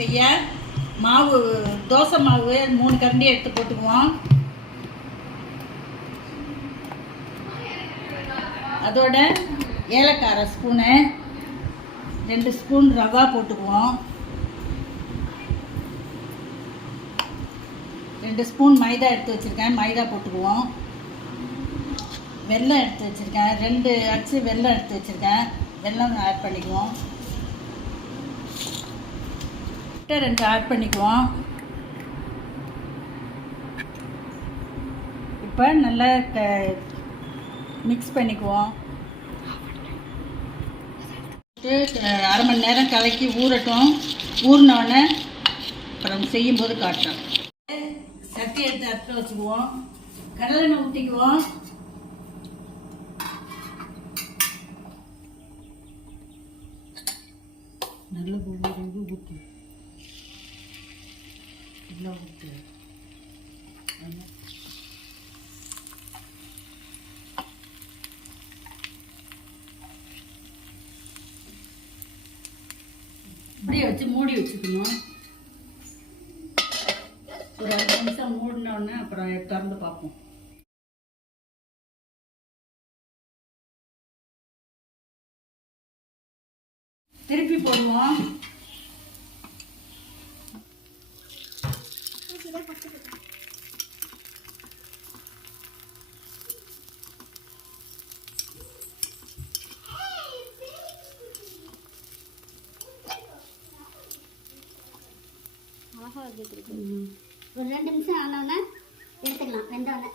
செய்ய. மாவு தோசை மாவு மூணு கரண்டி எடுத்து போட்டுக்குவோம். அதோட ஏலக்காய் அரை ஸ்பூனு ரெண்டு ஸ்பூன் ரவா போட்டுக்குவோம். ரெண்டு ஸ்பூன் மைதா எடுத்து வச்சுருக்கேன். மைதா போட்டுக்குவோம். வெல்லம் எடுத்து வச்சுருக்கேன். ரெண்டு அச்சு வெல்லம் எடுத்து வச்சுருக்கேன். வெல்லம் ஆட் பண்ணிக்குவோம். முட்டை ரெண்டு ஆட் பண்ணிக்குவோம். இப்போ நல்லா க மிக்ஸ் பண்ணிக்குவோம். அரை மணி நேரம் கலக்கி ஊறட்டும். ஊறினோடனே அப்புறம் செய்யும்போது காட்டுறோம். சட்டி எடுத்து அடுப்பில் வச்சுக்குவோம். கடலெண்ணெய் ஊற்றிக்குவோம் நல்ல பூண்டு இவ்வளோ ஊற்று இப்படியே வச்சு மூடி வச்சுக்கணும். ஒரு அஞ்சு நிமிஷம் மூடின உடனே அப்புறம் திறந்து பார்ப்போம். திருப்பி போடுவோம். ஒரு ரெண்டு நிமிஷம் ஆனோடனே எடுத்துக்கலாம். வெந்தோடனே